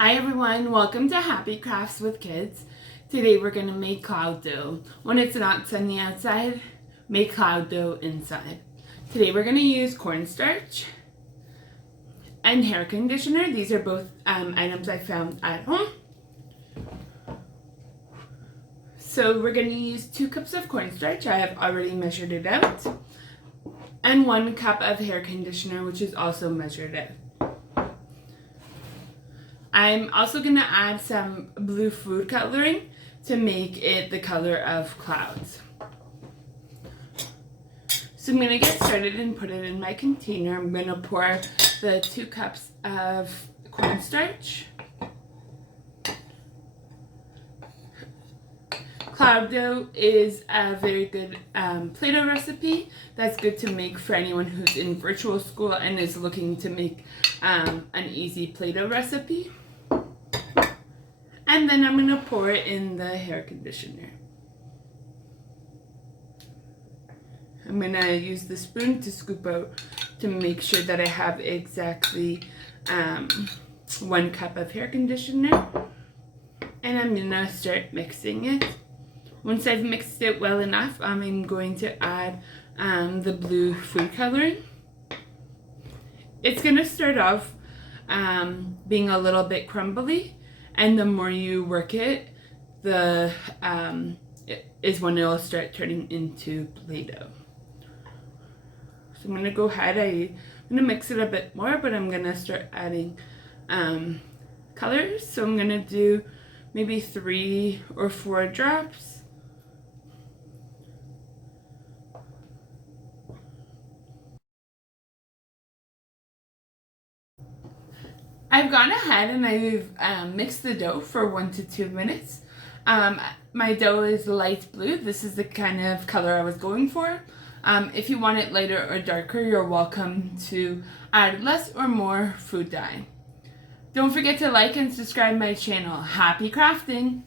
Hi everyone, welcome to Happy Crafts with Kids. Today we're going to make cloud dough. When it's not sunny outside, make cloud dough inside. Today we're going to use cornstarch and hair conditioner. These are both items I found at home. So we're going to use 2 cups of cornstarch. I have already measured it out. And 1 cup of hair conditioner, which is also measured out. I'm also going to add some blue food coloring to make it the color of clouds. So I'm going to get started and put it in my container. I'm going to pour the 2 cups of cornstarch. Cloud dough is a very good Play-Doh recipe that's good to make for anyone who's in virtual school and is looking to make an easy Play-Doh recipe. And then I'm going to pour it in the hair conditioner. I'm going to use the spoon to scoop out to make sure that I have exactly 1 cup of hair conditioner. And I'm going to start mixing it. Once I've mixed it well enough, I'm going to add the blue food coloring. It's going to start off being a little bit crumbly. And the more you work it, is when it'll start turning into Play-Doh. So I'm going to go ahead, I'm going to mix it a bit more, but I'm going to start adding colors. So I'm going to do maybe 3 or 4 drops. I've gone ahead and I've mixed the dough for 1 to 2 minutes. My dough is light blue. This is the kind of color I was going for. If you want it lighter or darker, you're welcome to add less or more food dye. Don't forget to like and subscribe my channel. Happy crafting!